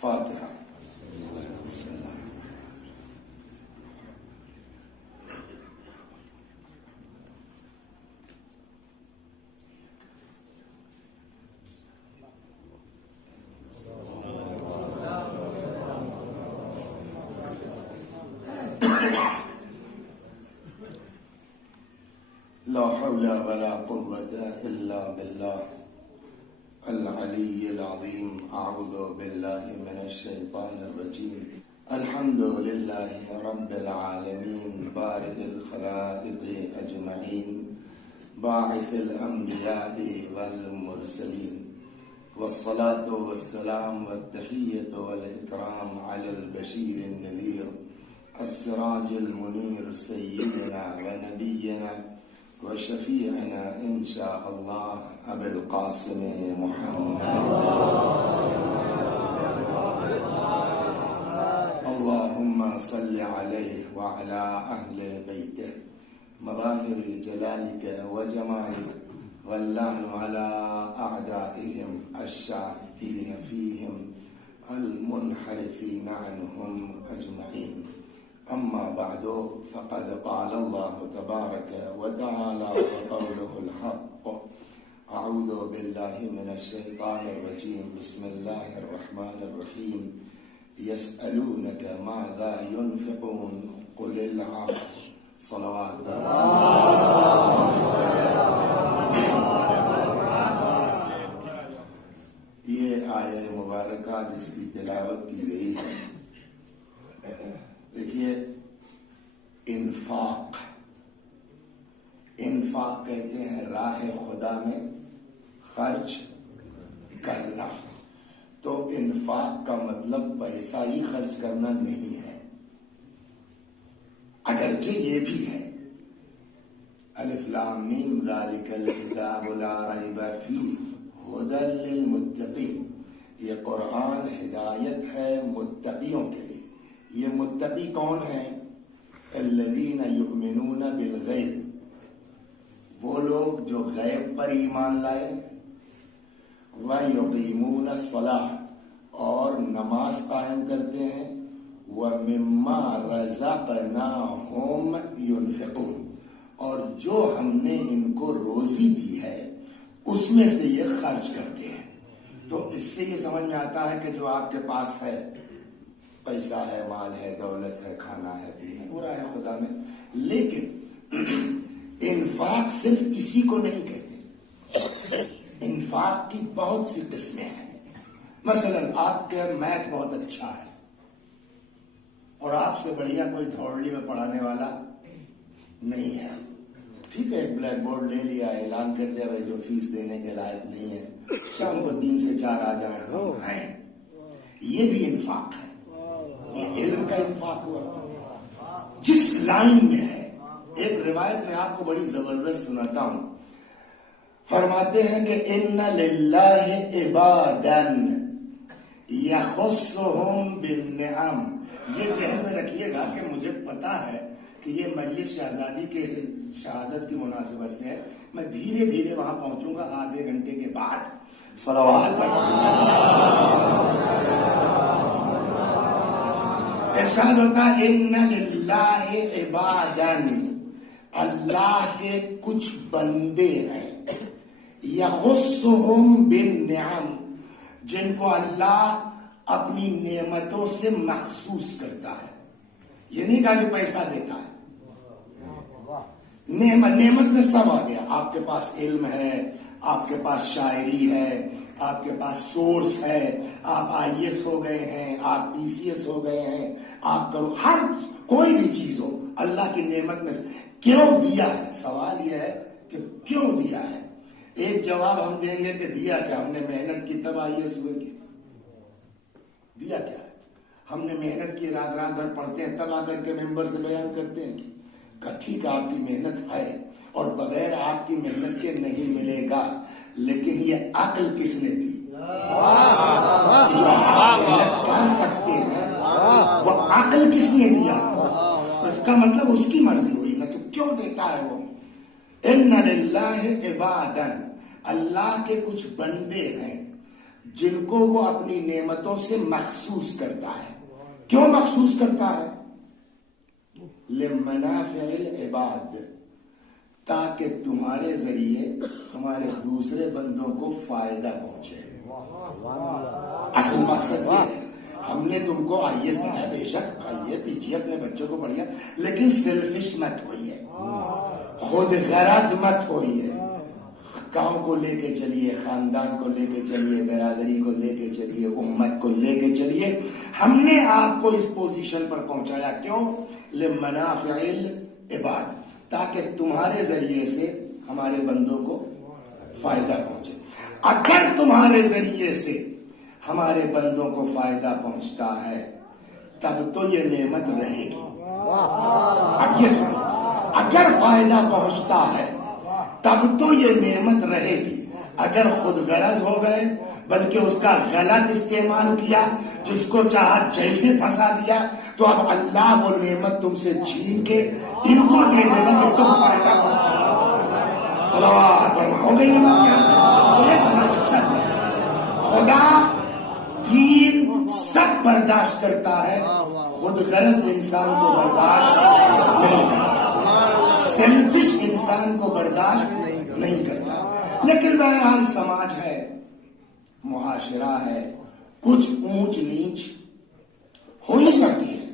فاتحہ. لا حول ولا قوة إلا بالله العلي العظيم. أعوذ بالله من الشيطان الرجيم. الحمد لله رب العالمين بارئ الخلائق أجمعين باعث الأنبياء والمرسلين والصلاة والسلام والتحية والإكرام على البشير النذير السراج المنير سيدنا ونبينا وشفيعنا إن شاء الله أبي القاسم محمد. اللهم صل عليه وعلى أهل بيته مظاهر جلالك وجمالك واللعن على أعدائهم الشاكين فيهم المنحرفين عنهم أجمعين. أما بعد فقد قال الله تبارك وتعالى وقوله الحق. أعوذ بالله من الشيطان الرجيم. بسم الله الرحمن الرحيم. يسألونك ماذا ينفقون قل العفو. صلوات یہ آیہ مبارکہ جس کی تلاوت کی گئی ہے، دیکھیے، انفاق کہتے ہیں راہ خدا میں خرچ کرنا. تو انفاق کا مطلب پیسہ ہی خرچ کرنا نہیں ہے، اگرچہ یہ بھی ہے. الف لام میم ذالک الکتاب لا ریب فیہ ھدی للمتقین. یہ قرآن ہدایت ہے متقیوں کے لیے. یہ متقی کون ہیں؟ الذین یؤمنون بالغیب، وہ لوگ جو غیب پر ایمان لائے، وَيُقِيمُونَ الصَّلَاةَ، اور نماز قائم کرتے ہیں، وَمِمَّا رَزَقْنَاهُمْ يُنْفِقُونَ، اور جو ہم نے ان کو روزی دی ہے اس میں سے یہ خرچ کرتے ہیں. تو اس سے یہ سمجھ میں آتا ہے کہ جو آپ کے پاس ہے، پیسہ ہے، مال ہے، دولت ہے، کھانا ہے، پینا پورا ہے خدا میں. لیکن انفاق صرف کسی کو نہیں کہتے. انفاق کی بہت سی قسمیں ہیں. مثلا آپ کا میتھ بہت اچھا ہے اور آپ سے بڑھیا کوئی دھوڑی میں پڑھانے والا نہیں ہے. ٹھیک ہے، ایک بلیک بورڈ لے لیا، اعلان کر دیا بھائی جو فیس دینے کے لائق نہیں ہے شام کو 3 سے 4 آ جائیں، ہم ہیں. یہ بھی انفاق ہے. یہ علم کا انفاق ہوا جس لائن میں ہے. ایک روایت میں آپ کو بڑی زبردست سناتا ہوں. فرماتے ہیں کہ ان للہ عبادا یخصهم بالنعم. یہ ذہن میں رکھیے گا کہ مجھے پتا ہے کہ یہ مجلس شہزادی کے شہادت کی مناسبت سے ہے. میں دھیرے دھیرے وہاں پہنچوں گا آدھے گھنٹے کے بعد. صلوات ارشاد ہوتا ہے ان للہ عبادا، اللہ کے کچھ بندے ہیں، یخصهم بالنعم، جن کو اللہ اپنی نعمتوں سے محسوس کرتا ہے. یہ نہیں کہا کہ پیسہ دیتا ہے. نعمت میں سب آ گیا. آپ کے پاس علم ہے، آپ کے پاس شاعری ہے، آپ کے پاس سورس ہے، آپ IAS ہو گئے ہیں، آپ PCS ہو گئے ہیں، آپ کرو ہر کوئی بھی چیز ہو اللہ کی نعمت میں. کیوں دیا ہے؟ سوال یہ ہے کہ کیوں دیا ہے. ایک جواب ہم دیں گے کہ دیا کیا، ہم نے محنت کی تب IAS ہوئے. کی دیا کیا ہے؟ ہم نے محنت کی، رات رات بھر پڑھتے ہیں تب آ کر کے ممبر سے بیان کرتے ہیں کہ ٹھیک ہے آپ کی محنت ہے اور بغیر آپ کی محنت کے نہیں ملے گا. لیکن یہ عقل کس نے دی؟ جو آپ محنت کر سکتے ہیں وہ عقل کس نے دیا؟ اس کا مطلب اس کی مرضی ہوئی نا. تو کیوں دیتا ہے وہ؟ ان للہ عبادا، اللہ کے کچھ بندے ہیں، جن کو وہ اپنی نعمتوں سے مخصوص کرتا ہے. کیوں مخصوص کرتا ہے؟ لمنافع العباد، تاکہ تمہارے ذریعے ہمارے دوسرے بندوں کو فائدہ پہنچے. اصل مقصد یہ ہے. ہم نے تم کو آئی ایس بنایا، بے شک آئیے پیچھے اپنے بچوں کو پڑھیے، لیکن سیلفش مت ہوئیے، خود غرض مت ہوئیے. گاؤں کو لے کے چلیے، خاندان کو لے کے چلیے، برادری کو لے کے چلیے، امت کو لے کے چلیے. ہم نے آپ کو اس پوزیشن پر پہنچایا کیوں؟ لمنافع العباد، تاکہ تمہارے ذریعے سے ہمارے بندوں کو فائدہ پہنچے. اگر تمہارے ذریعے سے ہمارے بندوں کو فائدہ پہنچتا ہے تب تو یہ نعمت رہے گی. اب یہ سنو، اگر فائدہ پہنچتا ہے تب تو یہ نعمت رہے گی. اگر خود غرض ہو گئے بلکہ اس کا غلط استعمال کیا، جس کو چاہا جیسے پھنسا دیا، تو اب اللہ وہ نعمت تم سے چھین کے ان کو دے دے گا کہ تم فائدہ پہنچا. صلوات ہو گئی. ایک مقصد خدا دین سب برداشت کرتا ہے، خود غرض انسان کو برداشت نہیں کرتا، سیلفش انسان کو برداشت نہیں کرتا. لیکن بہرحال سماج ہے، معاشرہ ہے، کچھ اونچ نیچ ہو ہی جاتی ہے.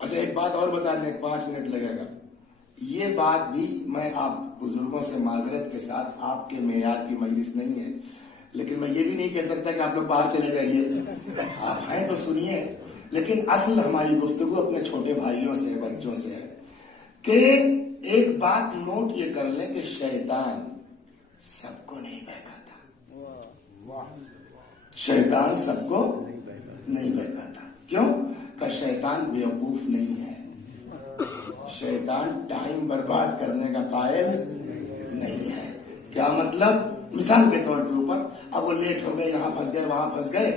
اچھا ایک بات اور بتا دیں، 5 منٹ لگے گا. یہ بات بھی میں آپ بزرگوں سے معذرت کے ساتھ، آپ کے معیار کی مجلس نہیں ہے، لیکن میں یہ بھی نہیں کہہ سکتا کہ آپ لوگ باہر چلے جائیے. آپ ہیں تو سنیے. لیکن اصل ہماری گفتگو اپنے چھوٹے بھائیوں سے، بچوں سے ہے کہ ایک بات نوٹ یہ کر لیں کہ شیطان سب کو نہیں بہکاتا. شیطان سب کو نہیں بہکاتا. کیوں؟ کہ شیطان بیوقوف نہیں ہے. شیطان ٹائم برباد کرنے کا قائل نہیں ہے. کیا مطلب؟ مثال کے طور کے اوپر اب وہ لیٹ ہو گئے، یہاں پھنس گئے، وہاں پھنس گئے،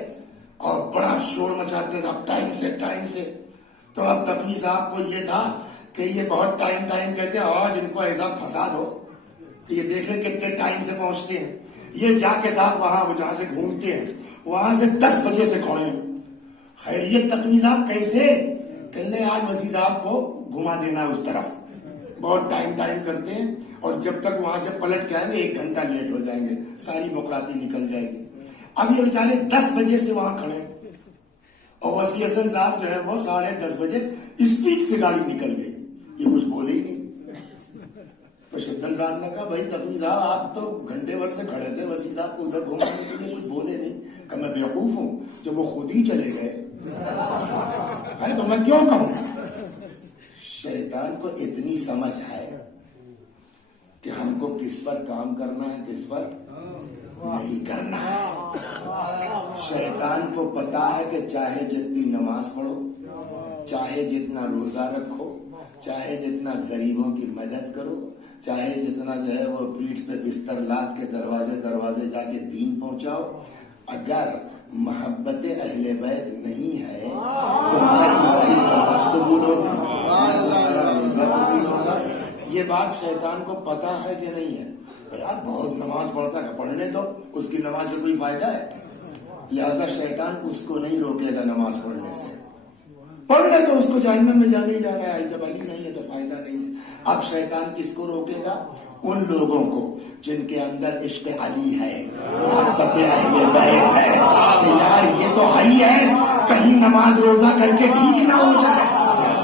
اور بڑا شور مچاتے ہیں اب ٹائم سے. تو اب تقوی صاحب کو یہ تھا کہ یہ بہت ٹائم کہتے ہیں، آج ان کو ایسا پھنسا دو کہ یہ دیکھیں کتنے ٹائم سے پہنچتے ہیں. یہ جا کے صاحب وہاں وہ جہاں سے گھومتے ہیں وہاں سے 10 بجے سے کھڑے ہیں. خیریت تقوی صاحب کیسے؟ کہ لیں آج وسیع صاحب کو گھما دینا اس طرف. بہت ٹائم کرتے ہیں، اور جب تک وہاں سے پلٹ کے آئیں گے 1 گھنٹہ لیٹ ہو جائیں گے، ساری بکراتی نکل جائے گی. اب یہ بیچارے 10 بجے سے وہاں کھڑے، اور وسیع حسن صاحب جو ہے وہ 10:30 بجے اسپیڈ سے گاڑی نکل گئی. یہ کچھ بولے ہی نہیں. تو شدن صاحب نے کہا بھائی تقوی صاحب آپ تو گھنٹے بھر سے کھڑے تھے، وسیع صاحب کو ادھر گھومانے کے لیے کچھ بولے نہیں. کہ میں بیوقوف ہوں جب وہ خود ہی چلے گئے تو میں کیوں کہوں؟ شیطان کو اتنی سمجھ ہے کہ ہم کو کس پر کام کرنا ہے، کس پر نہیں کرنا ہے. شیطان کو پتا ہے کہ چاہے جتنی نماز پڑھو، چاہے جتنا روزہ رکھو، چاہے جتنا غریبوں کی مدد کرو، چاہے جتنا جو ہے وہ پیٹھ پہ بستر لاد کے دروازے جا کے دین پہنچاؤ، اگر محبت اہل بیت نہیں ہے تو قبول ہوگا. یہ بات شیطان کو پتا ہے کہ نہیں ہے؟ یار بہت نماز پڑھتا ہے، پڑھنے تو اس کی نماز سے کوئی فائدہ ہے. لہذا شیطان اس کو نہیں روکے گا نماز پڑھنے سے. پڑھ لے تو اس کو جہنم میں جانے ہی جانا ہے، جب علی نہیں ہے تو فائدہ نہیں ہے. اب شیطان کس کو روکے گا؟ ان لوگوں کو جن کے اندر عشق علی ہے، محبت اہل بیت ہے. یار یہ تو علی ہے، کہیں نماز روزہ کر کے ٹھیک نہ ہو جائے.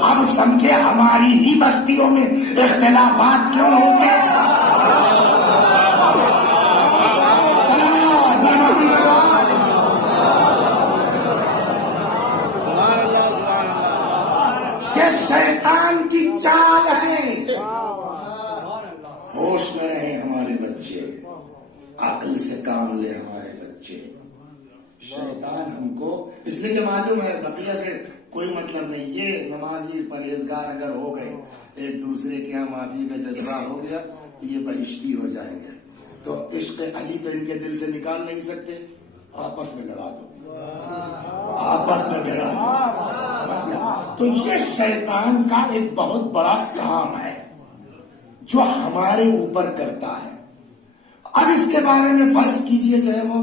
اب سمجھے ہماری ہی بستیوں میں اختلافات کیوں ہوتے ہیں. شیطان کی چال ہے. ہوش میں رہے ہمارے بچے، عقل سے کام لے ہمارے بچے. شیطان ہم کو اس لیے کہ معلوم ہے بقیہ سے کوئی مطلب نہیں. یہ نمازی پرہیزگار اگر ہو گئے، ایک دوسرے کے یہاں معافی کا جذبہ ہو گیا تو یہ بہشتی ہو جائیں گے. تو عشق علی تو ان کے دل سے نکال نہیں سکتے، آپس میں لڑا دو، آپس میں بھیڑا دو. تو یہ شیطان کا ایک بہت بڑا کام ہے جو ہمارے اوپر کرتا ہے. اب اس کے بارے میں فرض کیجئے جو ہے وہ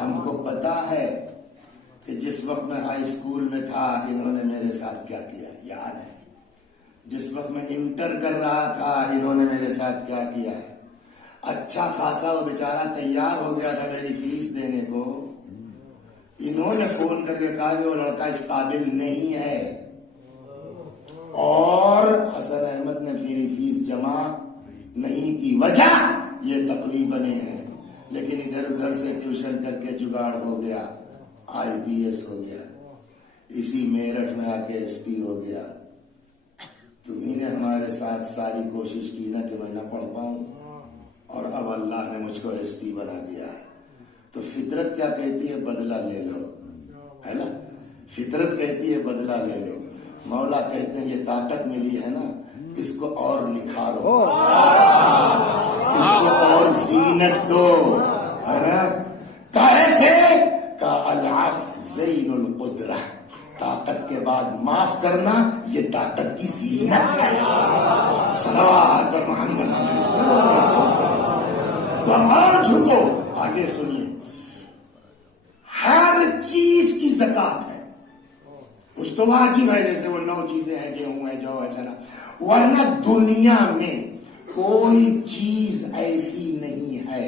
ہم کو پتا ہے کہ جس وقت میں ہائی اسکول میں تھا انہوں نے میرے ساتھ کیا کیا، یاد ہے؟ جس وقت میں انٹر کر رہا تھا انہوں نے میرے ساتھ کیا کیا ہے۔ اچھا خاصا وہ بیچارہ تیار ہو گیا تھا میری فیس دینے کو، انہوں نے فون کر کے کہا کہ وہ لڑکا اس قابل نہیں ہے، اور حسن احمد نے میری فیس جمع نہیں کی، وجہ یہ تقوی بنے ہیں، لیکن ادھر ادھر سے ٹیوشن کر کے جگاڑ ہو گیا، IPS ہو گیا، اسی میرٹھ میں آ کے SP ہو گیا۔ تمہیں نے ہمارے ساتھ ساری کوشش کی نا کہ میں نہ پڑھ پاؤں، اور اب اللہ نے مجھ کو SP بنا دیا ہے۔ تو فطرت کیا کہتی ہے؟ بدلہ لے لو، ہے نا؟ فطرت کہتی ہے بدلہ لے لو، مولا کہتے ہیں یہ طاقت ملی ہے نا، اس کو اور نکھارو، اس کو اور زینت دو، ہے نا؟ کیسے؟ کا العفو زین القدرہ، طاقت کے بعد معاف کرنا یہ طاقت کی زینت ہے۔ صلوات پر محمد علیہ السلام۔ تو اور جھکو، آگے سنیے، ہر چیز کی زکات ہے، کچھ تو واجب ہے، جیسے وہ 9 چیزیں ہیں، گیہوں ہے، جو ہے، چنا، ورنہ دنیا میں کوئی چیز ایسی نہیں ہے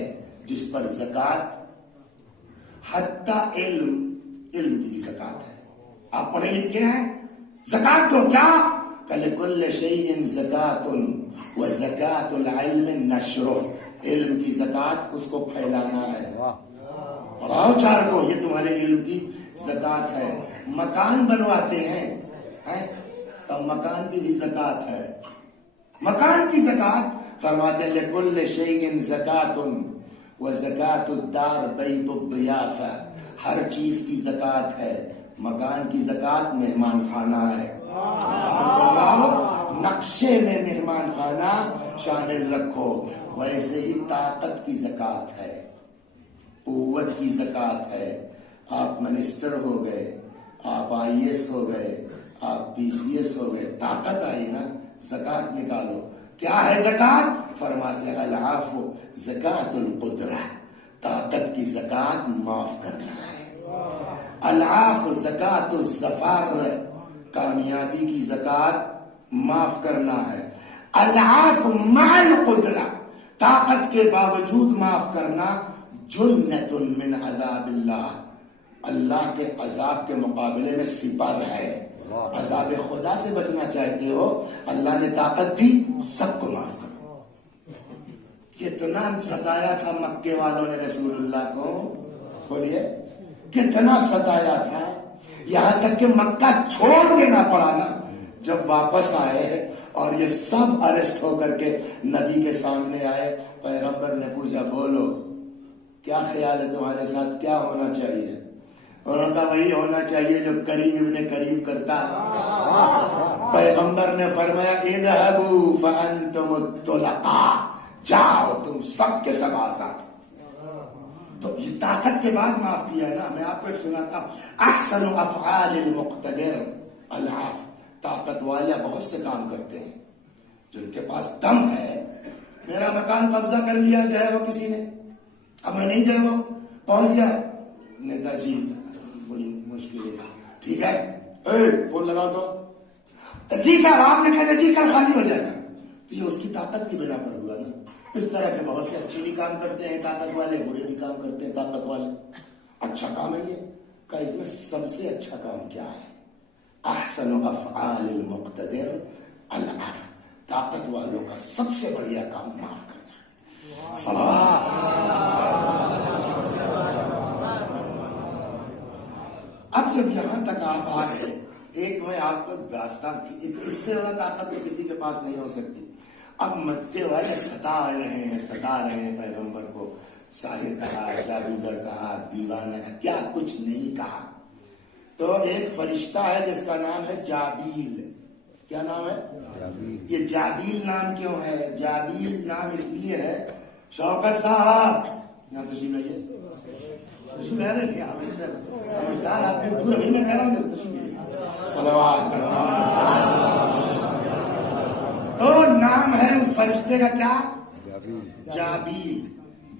جس پر زکات، حتیٰ علم کی زکات ہے۔ آپ پڑھے لکھے ہیں، زکات تو کیا، کل شیء زکات وزکات العلم نشرہ، علم کی زکات اس کو پھیلانا ہے، پڑھاؤ چار کو، یہ تمہارے علم کی زکات ہے۔ مکان بنواتے ہیں تو مکان کی بھی زکات ہے، مکان کی زکات فرماتے لکل شیء زکات وزکات الدار بیت الضیافہ، ہر چیز کی زکات ہے، مکان کی زکات مہمان خانہ ہے، نقشے میں مہمان خانہ شامل رکھو۔ ویسے ہی طاقت کی زکات ہے، قوت کی زکات ہے۔ آپ منسٹر ہو گئے، آپ IAS ہو گئے، آپ PCS ہو گئے، طاقت آئی نا، زکات نکالو۔ کیا ہے زکات؟ فرماتے ہیں العفو زکات القدرہ، طاقت کی زکات معاف کرنا ہے۔ العفو زکات الظفر، کامیابی کی زکات معاف کرنا ہے۔ العفو مع القدرہ، طاقت کے باوجود معاف کرنا، جنت من عذاب اللہ، اللہ کے عذاب کے مقابلے میں سپر ہے۔ عذاب خدا سے بچنا چاہتے ہو، اللہ نے طاقت دی، سب کو معاف کرو۔ کتنا ستایا تھا مکے والوں نے رسول اللہ کو، بولیے کتنا ستایا تھا، یہاں تک کہ مکہ چھوڑ دینا پڑا نا۔ جب واپس آئے اور یہ سب اریسٹ ہو کر کے نبی کے سامنے آئے، پیغمبر نے پوچھا بولو کیا خیال ہے تمہارے ساتھ، کیا ہونا چاہیے؟ اور ان کا وہی ہونا چاہیے جو کریم ابن کریم کرتا ہے۔ پیغمبر نے فرمایا اذهبوا فانتم الطلقاء، جاؤ تم سب کے سب آزاد۔ تو یہ طاقت کے بعد معاف کیا ہے نا۔ میں آپ کو ایک سناتا ہوں، احسن افعال المقتدر العفو، طاقت والے بہت سے کام کرتے ہیں، جن کے پاس دم ہے۔ میرا مکان قبضہ کر لیا جو ہے وہ کسی نے، اب میں نہیں جائے وہ پہنچ گیا، نیتا جی بڑی مشکل ہے، ٹھیک ہے فون لگاؤ تو جی صاحب آپ نے کہا جی کل خالی ہو جائے گا، تو یہ اس کی طاقت کی بنا پر ہوا نا۔ اس طرح کے بہت سے اچھے بھی کام کرتے ہیں طاقت والے، برے بھی کام کرتے ہیں طاقت والے۔ اچھا کام ہے یہ کہ اس میں سب سے اچھا کام کیا ہے؟ احسن افعال المقتدر العفو، طاقت والوں کا سب سے بڑھیا کام معاف کرنا۔ اب جب یہاں تک آپ آ گئے، ایک میں آپ کو داستان کی، اس سے زیادہ طاقت تو کسی کے پاس نہیں ہو سکتی۔ اب مکے والے ستا رہے ہیں پیغمبر کو، ساحر کہا، جادوگر کہا، دیوانہ کہا، کیا کچھ نہیں کہا۔ تو ایک فرشتہ ہے جس کا نام ہے جابیل۔ کیا نام ہے؟ یہ جابیل نام کیوں ہے؟ جابیل نام اس لیے ہے، شوکت صاحب یہاں تشریف لائیے، تشریف لے رہے ہیں آپ، سمجھدار آپ کے دور ابھی میں کہہ رہا ہوں تشریف لائیے، صلوات تو نام ہے اس فرشتے کا کیا؟ جابیل۔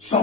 100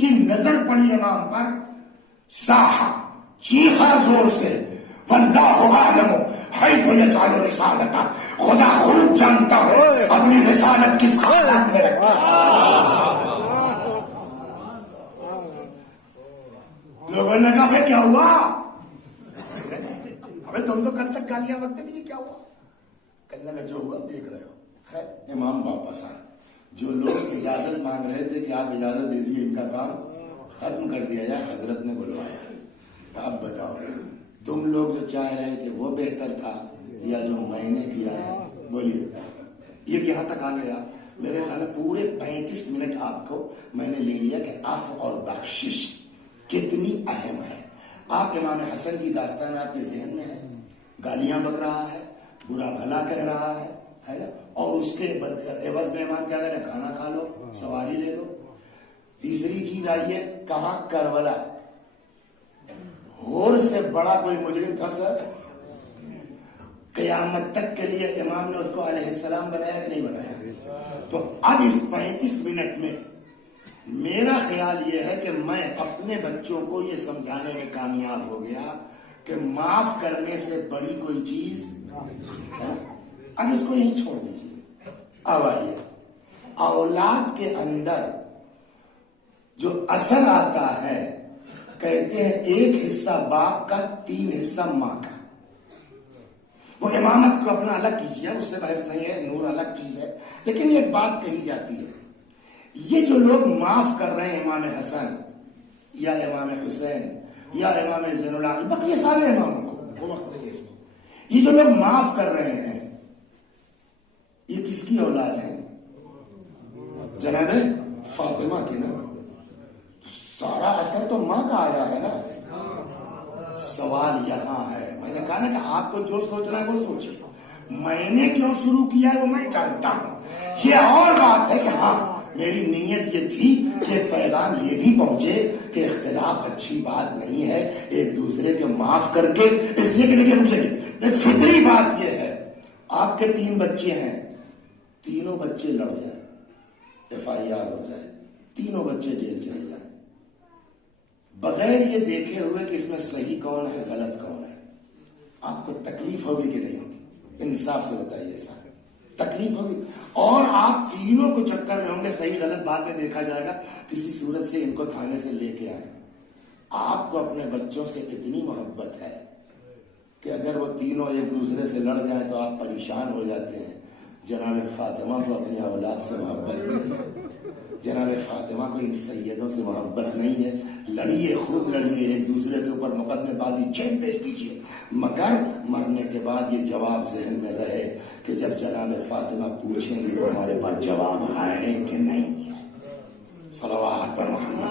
کی نظر پڑی امام پر صاحا چیخا زور سے واللہ اعلم حیث یجعل رسالتہ، خدا خوب جانتا ہے اپنی رسالت کس خاندان میں رکھا۔ لوگوں نے کہا کیا ہوا؟ ابے تم تو کل تک گالیاں بکتے تھے، یہ کیا ہوا؟ کل میں جو ہوا دیکھ رہے ہو۔ خیر امام واپس آئے، جو لوگ اجازت مانگ رہے تھے کہ آپ اجازت دے دیجیے ان کا کام ختم کر دیا جائے، حضرت نے بلوایا، اب بتاؤ تم لوگ جو چاہ رہے تھے وہ بہتر تھا یا جو میں نے کیا ہے؟ بولیے۔ یہ یہاں تک آ گیا، میرے خیال ہے پورے 35 منٹ آپ کو میں نے لے لیا کہ عفو اور بخشش کتنی اہم ہے۔ آپ امام حسن کی داستان آپ کے ذہن میں ہے، گالیاں بک رہا ہے، برا بھلا کہہ رہا ہے نا، اور اس کے عوض میں امام کیا کہہ رہے ہیں؟ کھانا کھا لو، سواری لے لو۔ تیسری چیز آئی ہے کہاں؟ کربلا۔ ہور سے بڑا کوئی مجرم تھا سر؟ قیامت تک کے لیے امام نے اس کو علیہ السلام بنایا کہ نہیں بنایا؟ تو اب اس 35 منٹ میں میرا خیال یہ ہے کہ میں اپنے بچوں کو یہ سمجھانے میں کامیاب ہو گیا کہ معاف کرنے سے بڑی کوئی چیز ہے۔ اب اس کو یہیں چھوڑ دیجیے۔ اب آئیے، اولاد کے اندر جو اثر آتا ہے، کہتے ہیں ایک حصہ باپ کا، 3 حصہ ماں کا۔ وہ امامت کو اپنا الگ کیجیے، اس سے بحث نہیں ہے، نور الگ چیز ہے، لیکن ایک بات کہی جاتی ہے، یہ جو لوگ معاف کر رہے ہیں امام حسن یا امام حسین یا امام زین العابدین، بقیہ سارے اماموں کو، وہ وقت نہیں ہے اس کو، یہ جو لوگ معاف کر رہے ہیں یہ کس کی اولاد ہے؟ جناب فاطمہ کی نا۔ سارا اثر تو ماں کا آیا ہے نا۔ سوال یہاں ہے، میں نے کہا نا کہ آپ کو جو سوچنا ہے وہ سوچیے، میں نے کیوں شروع کیا ہے وہ میں جانتا ہوں۔ یہ اور بات ہے کہ ہاں میری نیت یہ تھی کہ پیغام یہ بھی پہنچے کہ اختلاف اچھی بات نہیں ہے، ایک دوسرے کے معاف کر کے، اس لیے کہ دیکھیے مجھے ایک فطری بات یہ ہے، آپ کے 3 بچے ہیں، تینوں بچے لڑ جائیں، FIR ہو جائے، تینوں بچے جیل چلے جائیں، بغیر یہ دیکھے ہوئے کہ اس میں صحیح کون ہے غلط کون ہے، آپ کو تکلیف ہوگی کہ نہیں ہوگی؟ انصاف سے بتائیے سر، تکلیف ہوگی؟ اور آپ تینوں کو چکر میں ہوں گے، صحیح غلط بعد میں دیکھا جائے گا، کسی صورت سے ان کو تھانے سے لے کے آئے۔ آپ کو اپنے بچوں سے اتنی محبت ہے کہ اگر وہ تینوں ایک دوسرے سے لڑ جائیں تو آپ پریشان ہو جاتے ہیں۔ جناب فاطمہ کو اپنی اولاد سے محبت نہیں ہے، جناب فاطمہ کو ان سیدوں سے محبت نہیں ہے، لڑیے، خوب لڑیے، ایک دوسرے کے اوپر مقدمے بازی چین بیچ دیجیے، مگر مرنے کے بعد یہ جواب ذہن میں رہے کہ جب جناب فاطمہ پوچھیں گے تو ہمارے پاس جواب ہے کہ نہیں ہے۔ صلوات پر محمد۔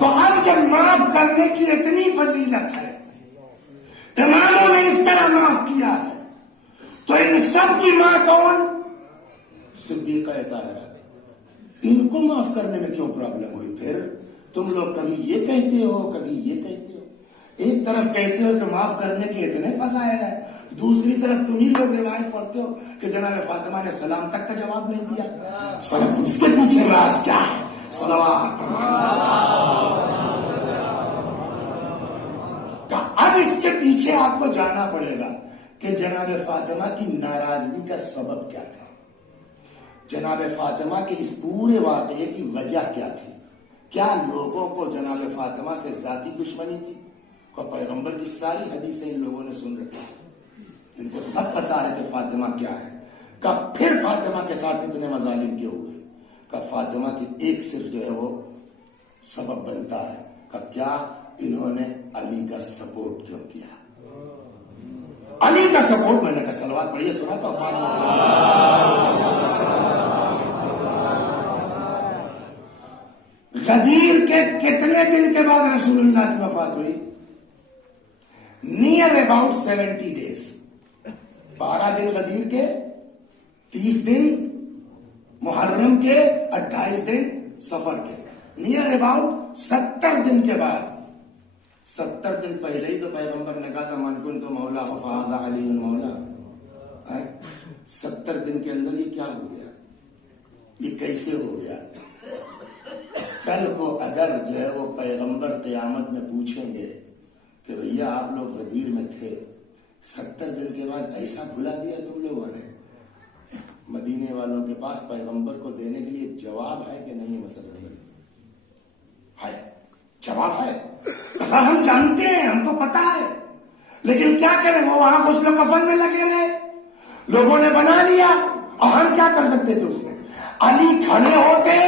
تو اب جب معاف کرنے کی اتنی فضیلت ہے، اماموں نے اس طرح معاف کیا ہے، تو ان سب کی ماں کون؟ صدیقہ طاہرہ۔ ان کو معاف کرنے میں کیوں پرابلم ہوئی؟ پھر تم لوگ کبھی یہ کہتے ہو کبھی یہ کہتے ہو، ایک طرف کہتے ہو کہ معاف کرنے کے اتنے فضائل ہیں، دوسری طرف تم ہی لوگ روایت پڑھتے ہو کہ جناب فاطمہ نے سلام تک کا جواب نہیں دیا۔ اس کے پیچھے راز کیا ہے؟ صلوات۔ اب اس کے پیچھے آپ کو جانا پڑے گا کہ جناب فاطمہ کی ناراضگی کا سبب کیا تھا، جناب فاطمہ کے اس پورے واقعے کی وجہ کیا تھی؟ کیا لوگوں کو جناب فاطمہ سے ذاتی دشمنی تھی؟ اور پیغمبر کی ساری حدیثیں ان لوگوں نے سن رکھی، ان کو سب پتا ہے کہ فاطمہ کیا ہے۔ کب پھر فاطمہ کے ساتھ اتنے مظالم کیوں ہوئے؟ کہ فاطمہ کی ایک صرف جو ہے وہ سبب بنتا ہے کہ کیا انہوں نے علی کا سپورٹ کیوں کیا؟ علی کا سپورٹ، میں نے کہا صلوات پڑھیے، سنا تو 5 غدیر کے کتنے دن کے بعد رسول اللہ کی وفات ہوئی؟ نیئر اباؤٹ 70 days، 12 دن غدیر کے، 30 دن محرم کے، 28 دن سفر کے، نیئر اباؤٹ 70 دن کے بعد۔ 70 دن پہلے ہی تو پیغمبر نے کہا تھا من کنت مولا فہذا علی مولا۔ 70 دن کے اندر یہ کیا ہو گیا؟ یہ کیسے ہو گیا؟ کل کو اگر جو ہے وہ پیغمبر قیامت میں پوچھیں گے کہ بھیا آپ لوگ غدیر میں تھے، 70 دن کے بعد ایسا بھلا دیا تم لوگوں نے، مدینے والوں کے پاس پیغمبر کو دینے کے لیے جواب ہے کہ نہیں؟ مسئلہ ہے، جواب ہے، ایسا ہم جانتے ہیں، ہم کو پتا ہے، لیکن کیا کریں؟ وہ وہاں غسل کفن میں لگے رہے، لوگوں نے بنا لیا، اور ہم کیا کر سکتے تھے اس میں؟ علی کھڑے ہوتے،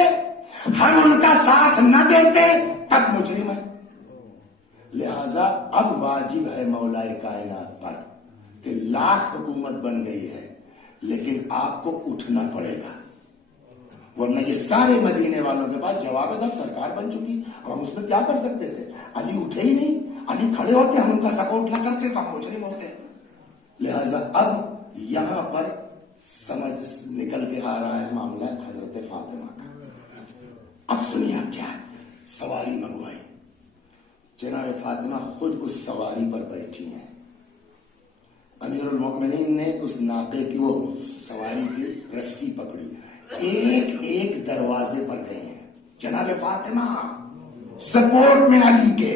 ہم ان کا ساتھ نہ دیتے، تب مجرم ہے۔ لہذا اب واجب ہے مولائے کائنات پر کہ لاکھ حکومت بن گئی ہے، لیکن آپ کو اٹھنا پڑے گا، ورنہ یہ سارے مدینے والوں کے پاس جواب ہے، صاحب سرکار بن چکی، اب ہم اس میں کیا کر سکتے تھے؟ علی اٹھے ہی نہیں، علی کھڑے ہوتے، ہم ان کا سپورٹ نہ کرتے تو ہم مجرم ہوتے۔ لہذا اب یہاں پر سمجھ نکل کے آ رہا ہے معاملہ حضرت فاطمہ کا۔ اب سنیے آپ کیا سواری منگوائی، جناب فاطمہ خود اس سواری پر بیٹھی ہیں، امیر المؤمنین نے اس ناقے کی وہ سواری کی رسی پکڑی، ایک ایک دروازے پر گئے ہیں، جناب فاطمہ سپورٹ میں علی کے،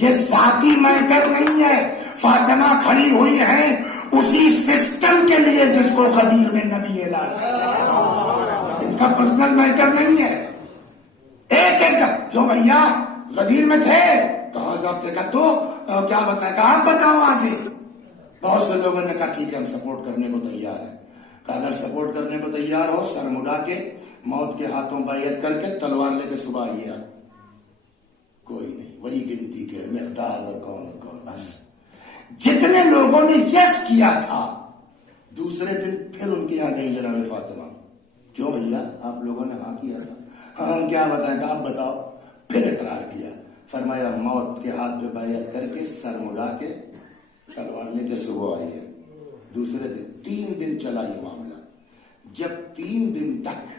یہ ذاتی میٹر نہیں ہے، فاطمہ کھڑی ہوئی ہے اسی سسٹم کے لیے جس کو غدیر میں نبی اعلان کیا، ان کا پرسنل میٹر نہیں ہے۔ ایک ایک جو بھیا غدیر میں تھے کہاں صاحب تھے کا تو کیا بتایا، کہا آپ بتاؤ آگے۔ بہت سے لوگوں نے کہا ٹھیک ہے ہم سپورٹ کرنے کو تیار ہیں، کہ اگر سپورٹ کرنے کو تیار ہو سر مڑا کے موت کے ہاتھوں بیعت کر کے تلوار لے کے صبح آئیے آپ۔ کوئی نہیں، وہی گنتی کے مقداد اور کون بس جتنے لوگوں نے یس کیا تھا، دوسرے دن پھر ان کے یہاں گئی جناب فاطمہ، کیوں بھیا آپ لوگوں نے ہاں کیا تھا؟ ہاں کیا بتائیں، کہ آپ بتاؤ۔ پھر اقرار کیا، فرمایا موت کے ہاتھ پہ بیعت کر کے سر مڑا کے تلوار لے کے صبح آئی ہے۔ دوسرے دن 3 دن چلا یہ معاملہ، جب 3 دن تک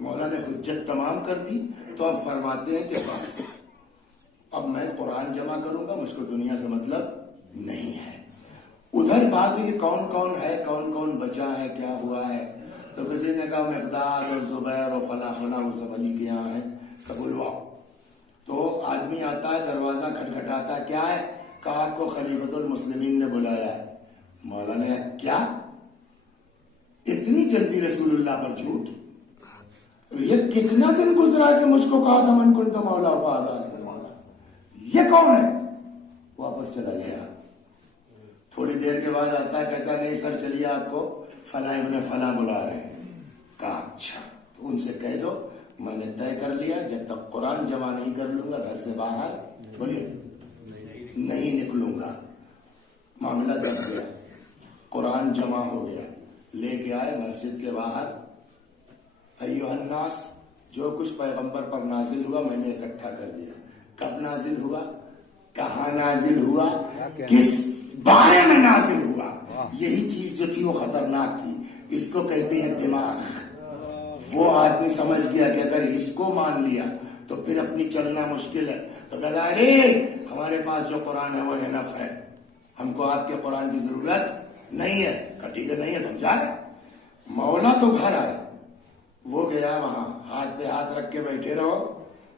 مولا نے حجت تمام کر دی تو اب فرماتے ہیں کہ بس اب میں قرآن جمع کروں گا، مجھ کو دنیا سے مطلب نہیں ہے۔ ادھر بات ہے کہ کون کون ہے، کون کون بچا ہے، کیا ہوا ہے، تو کسی نے کہا مقداد اور زبیر اور فلاں فلاں وہ سب علی کے یہاں ہے، بلواؤ۔ تو آدمی آتا ہے، دروازہ کھٹکھٹاتا ہے، کیا ہے؟ کہا آپ کو خلیفۃ المسلمین نے بلایا ہے۔ مولا نے کیا اتنی جلدی رسول اللہ پر جھوٹ؟ یہ کتنا دن گزرا کہ مجھ کو کہا تھا من کنت مولا فہذا مولا، یہ کون ہے؟ واپس چلا گیا۔ تھوڑی دیر کے بعد آتا ہے، کہتا نہیں سر چلیے آپ کو فلاں ابن فلاں بلا رہے ہیں۔ کہا اچھا، تو ان سے کہہ دو میں نے طے کر لیا جب تک قرآن جمع نہیں کر لوں گا گھر سے باہر بولیے نہیں نکلوں گا۔ معاملہ کر گیا، قرآن جمع ہو گیا، لے کے آئے مسجد کے باہر، ایھا الناس، جو کچھ پیغمبر پر نازل ہوا میں نے اکٹھا کر دیا۔ کب نازل ہوا، کہاں نازل ہوا، کس بارے میں نازل ہوا، یہی چیز جو تھی وہ خطرناک تھی، اس کو کہتے ہیں دماغ۔ وہ آدمی سمجھ گیا کہ اگر اس کو مان لیا تو پھر اپنی چلنا مشکل ہے، تو کہا ارے ہمارے پاس جو قرآن ہے وہ انف ہے، ہم کو آپ کے قرآن کی ضرورت نہیں ہے۔ کہا ٹھیک ہے نہیں ہے تم جا رہے۔ مولا تو گھر آئے، وہ گیا وہاں، ہاتھ پہ ہاتھ رکھ کے بیٹھے رہو،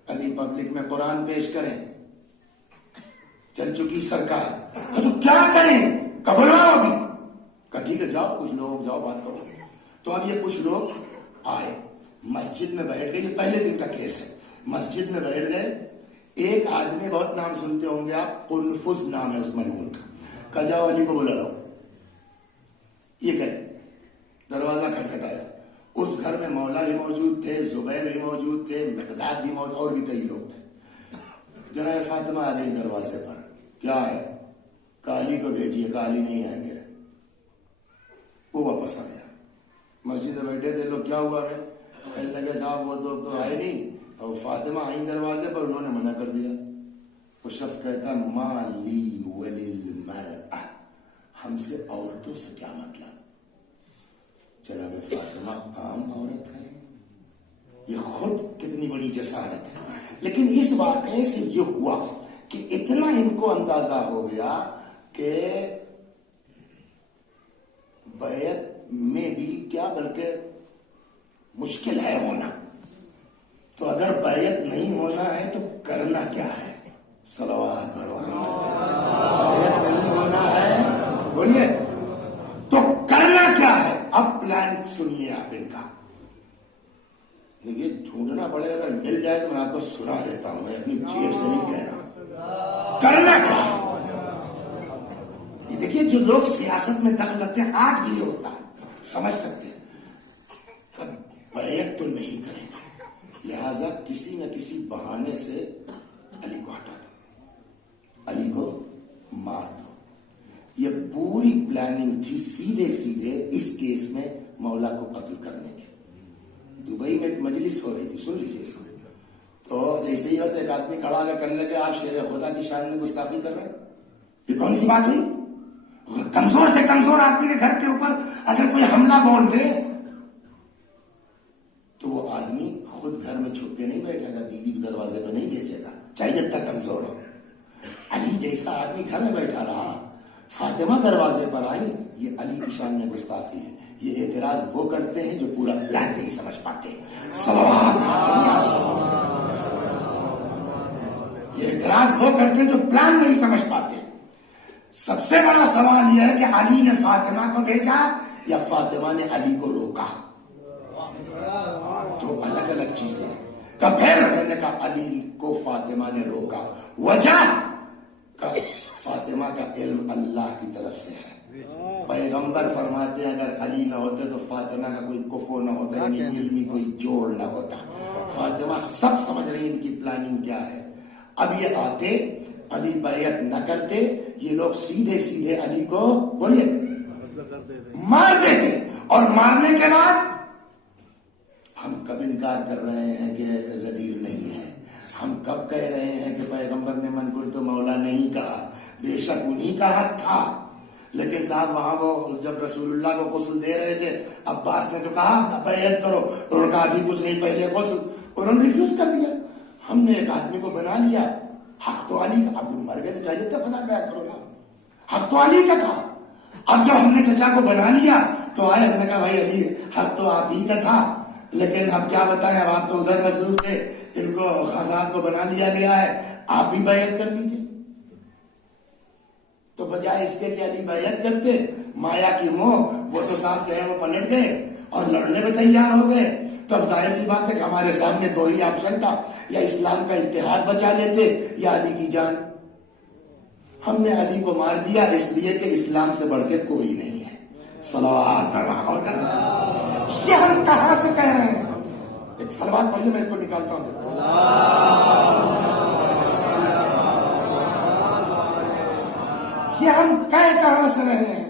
علی پبلک میں قرآن پیش کریں، چل چکی سرکار، تو کیا کریں، گھبراؤ ابھی۔ کہا ٹھیک ہے جاؤ، کچھ لوگ جاؤ بات کرو۔ تو اب یہ کچھ لوگ آئے، مسجد میں بیٹھ گئے، یہ پہلے دن کا کیس ہے، مسجد میں بیٹھ گئے۔ ایک آدمی، بہت نام سنتے ہوں گے آپ، قنفذ نام ہے اس ملعون کا، کہا جاؤ علی کو بلا لاؤ۔ یہ گئے، دروازہ کھٹکھٹایا، اس گھر میں مولا بھی موجود تھے، زبیر بھی موجود تھے، مقداد بھی موجود، اور بھی کئی لوگ تھے۔ جناب فاطمہ آ گئی دروازے پر، کیا ہے؟ کہا علی کو بھیجیے، کہا علی نہیں آئیں گے۔ وہ واپس آ گیا، مسجد میں بیٹھے تھے لوگ، کیا ہوا ہے؟ کہنے لگے صاحب وہ تو آئے نہیں، اور فاطمہ آئی دروازے پر، انہوں نے منع کر دیا۔ وہ شخص کہتا ما لی وللمرأة، ہم سے عورتوں سے کیا مطلب؟ جناب فاطمہ عام عورت ہے، یہ خود کتنی بڑی جسارت ہے۔ لیکن اس واقعے سے یہ ہوا کہ اتنا ان کو اندازہ ہو گیا کہ بیعت میں بھی کیا بلکہ مشکل ہے ہونا. تو اگر بیعت نہیں ہونا ہے تو کرنا کیا ہے؟ صلوات بیعت نہیں ہونا ہے بولیے تو کرنا کیا ہے؟ اب پلان سنیے آپ ان کا. دیکھیے ڈھونڈنا پڑے گا، اگر مل جائے تو میں آپ کو سنا دیتا ہوں، میں اپنی جیب سے نہیں کہہ رہا. کرنا کیا ہے؟ یہ دیکھیے جو لوگ سیاست میں دخل رکھتے ہیں، آج بھی یہ ہوتا ہے، سمجھ سکتے ہیں، بیعت تو نہیں کریں گے، لہذا کسی نہ کسی بہانے سے علی کو ہٹا دو، علی کو مار دو. یہ پوری پلاننگ تھی سیدھے سیدھے اس کیس میں مولا کو قتل کرنے کی. دبئی میں ایک مجلس ہو رہی تھی، سن لیجیے اس کو. تو جیسے ہی ہوتا ایک آدمی کھڑا ہو کرنے لگے آپ شیر خدا کی شان میں گستاخی کر رہے ہیں، یہ کون سی بات ہوئی؟ کمزور سے کمزور آدمی کے گھر کے اوپر اگر کوئی حملہ بول دے تو وہ آدمی خود گھر میں چھپ کے نہیں بیٹھے گا، بیوی کے دروازے پہ نہیں بھیجے گا، چاہے جب تک کمزور ہو. علی جیسا آدمی گھر میں بیٹھا رہا، فاطمہ دروازے پر آئی، یہ علی کی شان میں گستاخی ہے. یہ اعتراض وہ کرتے ہیں جو پورا پلان نہیں سمجھ پاتے. یہ اعتراض وہ کرتے ہیں جو پلان نہیں سمجھ پاتے. سب سے بڑا سوال یہ ہے کہ علی نے فاطمہ کو بھیجا یا فاطمہ نے علی کو روکا، تو الگ الگ چیزیں. تو پھر میں نے کہا علی کو فاطمہ نے روکا، وجہ فاطمہ کا علم اللہ کی طرف سے ہے. پیغمبر فرماتے ہیں اگر علی نہ ہوتے تو فاطمہ کا کوئی کفو نہ ہوتا، یعنی علمی کوئی جوڑ نہ ہوتا. فاطمہ سب سمجھ رہی ان کی پلاننگ کیا ہے. اب یہ آتے علی بیعت نہ کرتے، یہ لوگ سیدھے سیدھے علی کو بولیے مار دیتے. اور مارنے کے بعد ہم کب انکار کر رہے ہیں کہ غدیر نہیں ہے؟ ہم کب کہہ رہے ہیں کہ پیغمبر نے من قلت مولا نہیں کہا؟ بے شک انہی کا حق تھا، لیکن صاحب وہاں وہ جب رسول اللہ کو غسل دے رہے تھے، عباس نے تو کہا بیعت کرو، انہوں نے کہا ابھی کچھ نہیں پہلے غسل، انہوں نے ریفیوز کر دیا. ہم نے ایک آدمی کو بنا لیا، حق تو علی کا. اب مر گئے تو چاہیے تھا فضا بیعت کرو نا، حق تو علی کا تھا. اب جب ہم نے چچا کو بنا لیا تو آئے، ہم نے کہا بھائی علی حق تو آپ ہی کا تھا، لیکن اب کیا بتائیں، اب آپ تو ادھر مصروف تھے، ان کو خاصاب کو بنا لیا گیا ہے، آپ بھی بیعت کر لیجیے. تو بجائے اس کے کہ علی بیعت کرتے، مایا کی موہ وہ تو صاحب جو ہے وہ پلٹ گئے اور لڑنے میں تیار ہو گئے. تو اب ظاہر سی بات ہے کہ ہمارے سامنے دو ہی آپشن تھا، یا اسلام کا اتحاد بچا لیتے یا علی کی جان. ہم نے علی کو مار دیا اس لیے کہ اسلام سے بڑھ کے کوئی نہیں ہے. صلوات اور یہ ہم کہاں سے کہہ رہے ہیں؟ ایک صلوات پڑھیے، میں اس کو نکالتا ہوں. یہ ہم کہاں سے رہے ہیں؟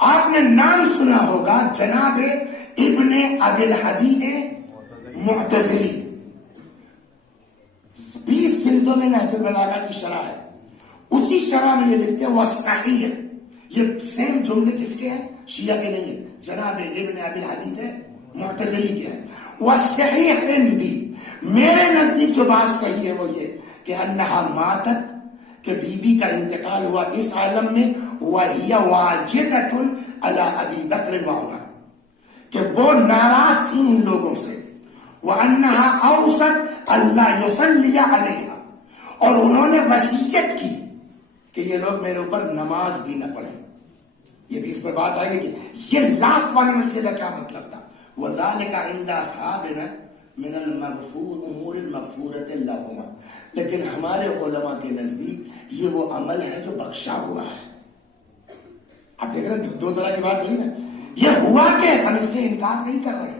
آپ نے نام سنا ہوگا جناب ابن ابی الحدید معتزلی. 20 جلدوں میں نہج البلاغہ کی شرح ہے. اسی شرح میں یہ لکھتے ہیں والصحیح. یہ سیم جملے کس کے ہیں؟ شیعہ کے نہیں ہیں، جناب ابن ابی الحدید معتزلی کے ہیں. والصحیح عندی، میرے نزدیک جو بات صحیح ہے وہ یہ کہ انہا ماتت، کہ بی بی کا انتقال ہوا اس عالم میں، وَهِيَ وَاجِدَةٌ عَلَىٰ أَبِي بَكْرٍ وَعُمَرٍ، کہ وہ ناراض تھی ان لوگوں سے. وَأَنَّهَا أَوْصَتْ أَلَّا يُصَلِّيَ عَلَيْهَا، اور انہوں نے وصیت کی کہ یہ لوگ میرے اوپر نماز بھی نہ پڑھیں. یہ بھی اس پر بات آئی ہے کہ یہ لاسٹ والی وصیت کا کیا مطلب تھا. وَذَلِكَ عِنْدَ أَصْحَابِنَا من المغفور امور المغفورۃ لہما، لیکن ہمارے علماء کے نزدیک یہ وہ عمل ہے جو بخشا ہوا ہے. آپ دیکھ رہے ہیں دو طرح کی بات ہوئی نا. یہ ہوا کہ ہم اس سے انکار نہیں کر رہے،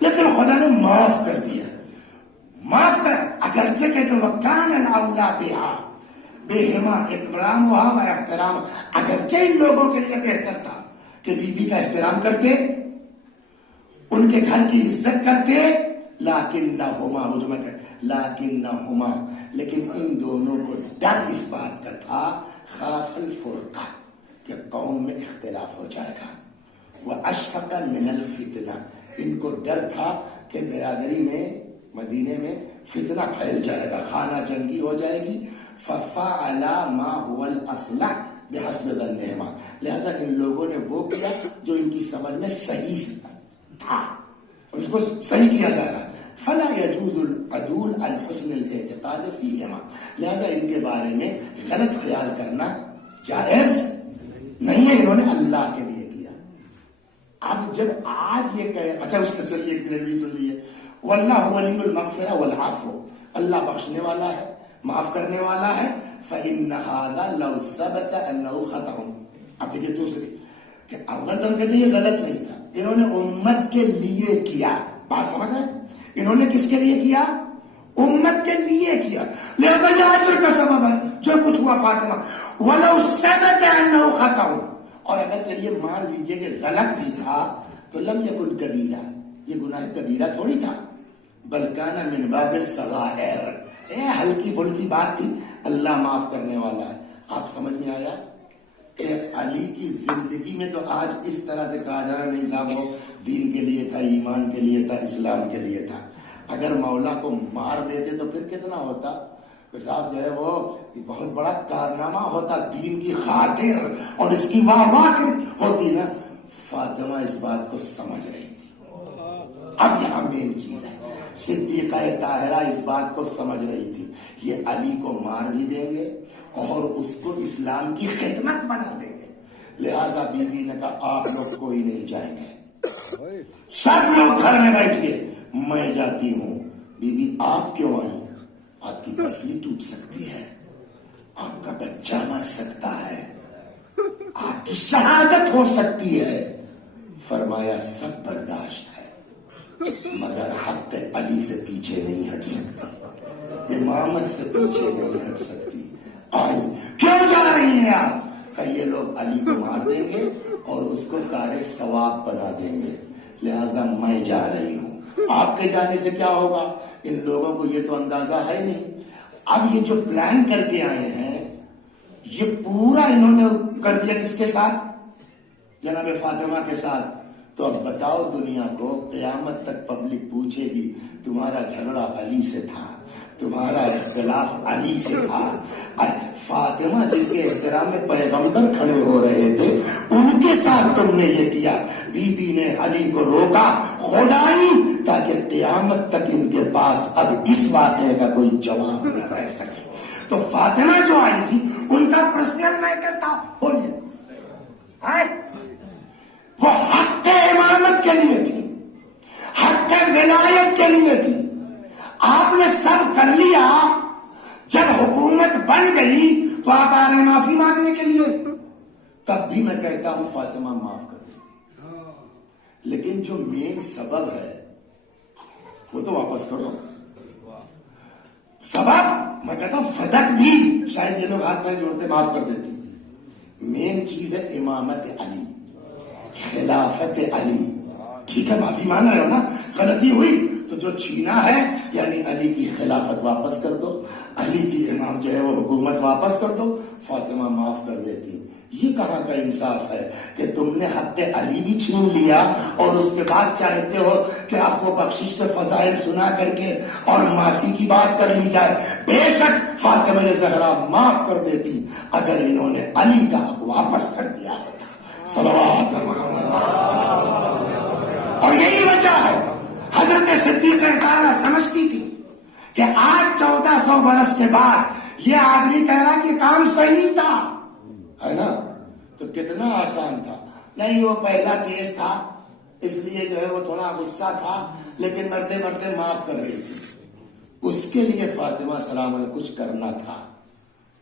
لیکن خدا نے معاف کر دیا. معاف کر، اگرچہ کہتے وکان الاولی بہا بہما اکرامھا و احترام، اگرچہ ان لوگوں کے لیے بہتر تھا کہ بی بی کا احترام کرتے، ان کے گھر کی عزت کرتے، لیکن ان دونوں کو ڈر اس بات کا تھا، خاف الفرقہ، کہ قوم میں اختلاف ہو جائے گا. واشفق من الفتنہ، ان کو ڈر تھا کہ برادری میں مدینے میں فتنہ پھیل جائے گا، خانہ جنگی ہو جائے گی. ففعل ما هو الاصلح بحسب ظنہما، لہذا ان لوگوں نے وہ کیا جو ان کی سمجھ میں صحیح تھا اور اس کو صحیح کیا جا رہا. فلا يجوز العدول عن حسن الاعتقاد فيهما. لہذا ان کے بارے میں غلط خیال کرنا جائز نہیں ہے. انہوں نے اللہ کے لیے کیا. اب جب آج یہ کہے, اچھا اس کا چلیے ایک منٹ بھی سن لیجیے. واللہ ولی المغفرہ والعفو, اللہ بخشنے والا ہے, معاف کرنے والا ہے. فإن هذا لو ثبت أنه خطأ. اب دیکھیے دوسری کہ اگر تو کہتے یہ غلط نہیں تھا, انہوں نے امت کے لیے کیا. بات سمجھ رہے ہیں؟ انہوں نے کس کے لیے کیا؟ امت کے لیے کیا. لہذا یہ اجر کا سبب ہے جو کچھ ہوا فاطمہ. ولو ثبت انه خطأ, اور اگر چلیے مان لیجئے کہ غلط بھی تھا تو لم یکن کبیرہ, یہ گناہ کبیرہ تھوڑی تھا, بل کان من باب الصغائر, ہلکی پھلکی بات تھی, اللہ معاف کرنے والا ہے. آپ سمجھ میں آیا کہ علی کی زندگی میں تو آج اس طرح سے کہا جا رہا نہیں صاحب وہ دین کے لیے تھا, ایمان کے لیے تھا, اسلام کے لیے تھا. اگر مولا کو مار دیتے تو پھر کتنا ہوتا کہ صاحب جو ہے وہ بہت بڑا کارنامہ ہوتا دین کی خاطر, اور اس کی واہ واہ ہوتی نا. فاطمہ اس بات کو سمجھ رہی تھی. اب یہاں مین چیز ہے, صدیقہ طاہرہ اس بات کو سمجھ رہی تھی یہ علی کو مار بھی دیں گے اور اس کو اسلام کی خدمت بنا دیں گے. لہذا بیوی نے کہا آپ لوگ کوئی نہیں جائیں گے, سب لوگ گھر میں بیٹھیے, میں جاتی ہوں. بیوی آپ کیوں آئی؟ آپ کی پسلی ٹوٹ سکتی ہے, آپ کا بچہ مر سکتا ہے, آپ کی شہادت ہو سکتی ہے. فرمایا سب برداشت ہے مگر حق علی سے پیچھے نہیں ہٹ سکتی, امامت سے پیچھے نہیں ہٹ سکتی. آئی کیوں جا رہی ہیں آپ؟ کہ یہ لوگ علی کو مار دیں گے اور اس کو کار ثواب بنا دیں گے, لہذا میں جا رہی ہوں. آپ کے جانے سے کیا ہوگا؟ ان لوگوں کو یہ تو اندازہ ہے نہیں. اب یہ جو پلان کر کے آئے ہیں یہ پورا انہوں نے کر دیا کس کے ساتھ؟ جناب فاطمہ کے ساتھ. تو اب بتاؤ دنیا کو, قیامت تک پبلک پوچھے گی تمہارا جھگڑا علی سے تھا, تمہارا اختلاف علی سے تھا. فاطمہ جن کے احترام میں پیغمبر کھڑے ہو رہے تھے ان کے ساتھ تم نے یہ کیا. بی بی نے علی کو روکا خدائی تاکہ قیامت تک ان کے پاس اب اس واقعے کا کوئی جواب نہ رہ سکے. تو فاطمہ جو آئی تھی ان کا پرسنل میٹر تھا, بولیے وہ حق امامت کے لیے تھی, حق ولایت کے لیے تھی. آپ نے سب کر لیا, جب حکومت بن گئی تو آپ آ رہے معافی مانگنے کے لیے. تب بھی میں کہتا ہوں فاطمہ معاف کر دیتی, لیکن جو مین سبب ہے وہ تو واپس کرو. سبب میں کہتا ہوں فدق بھی شاید یہ لوگ ہاتھ پیر جوڑتے معاف کر دیتی. مین چیز ہے امامت علی, خلافت علی. ٹھیک ہے معافی مان رہے ہو نا, غلطی ہوئی تو جو چھینا ہے یعنی علی کی خلافت واپس کر دو, علی کی امام جو ہے وہ حکومت واپس کر دو. فاطمہ معاف کر دیتی. یہ کہاں کا انصاف ہے کہ تم نے حق علی بھی چھین لیا اور اس کے بعد چاہتے ہو کہ آپ کو بخشش کے فضائل سنا کر کے اور معافی کی بات کر لی جائے. بے شک فاطمہ زہرا معاف کر دیتی اگر انہوں نے علی کا حق واپس کر دیا ہوتا. صلوات اور یہی وجہ ہے حضرت صدیقہ طاہرہ سمجھتی تھی کہ آج 1400 برس کے بعد یہ آدمی کہہ رہا کہ کام صحیح تھا, ہے نا, تو کتنا آسان تھا. نہیں وہ پہلا کیس تھا اس لیے جو ہے وہ تھوڑا غصہ تھا, لیکن مرتے مرتے معاف کر رہی تھی. اس کے لیے فاطمہ سلام علیہ کچھ کرنا تھا,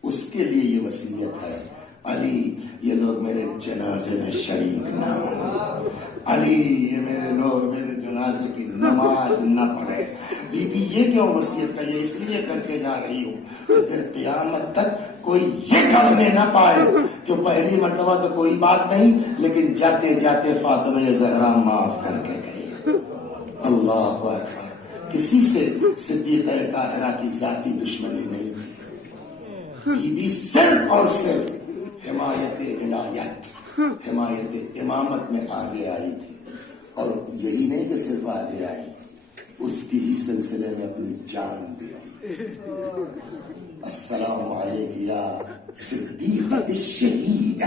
اس کے لیے یہ وصیت ہے. علی یہ لوگ میرے جنازے میں شریک نہ ہو, علی یہ میرے لوگ میرے جنازے کی نماز نہ پڑھے. بی بی یہ کیوں وصیت کا, یہ اس لیے کر کے جا رہی ہوں کہ پھر قیامت تک کوئی یہ کرنے نہ پائے کہ پہلی مرتبہ تو کوئی بات نہیں, لیکن جاتے جاتے فاطمہ زہرا معاف کر کے گئی. اللہ اکبر. کسی سے صدیقہ طاہرہ کی ذاتی دشمنی نہیں تھی. بی بی صرف اور صرف حمایت ولایت, حمایت امامت میں آگے آئی تھی. اور یہی نہیں کہ صرف آگے آئی, اس کی ہی سلسلے میں اپنی جان دی تھی. السلام علیکم یا صدیقہ الشہید,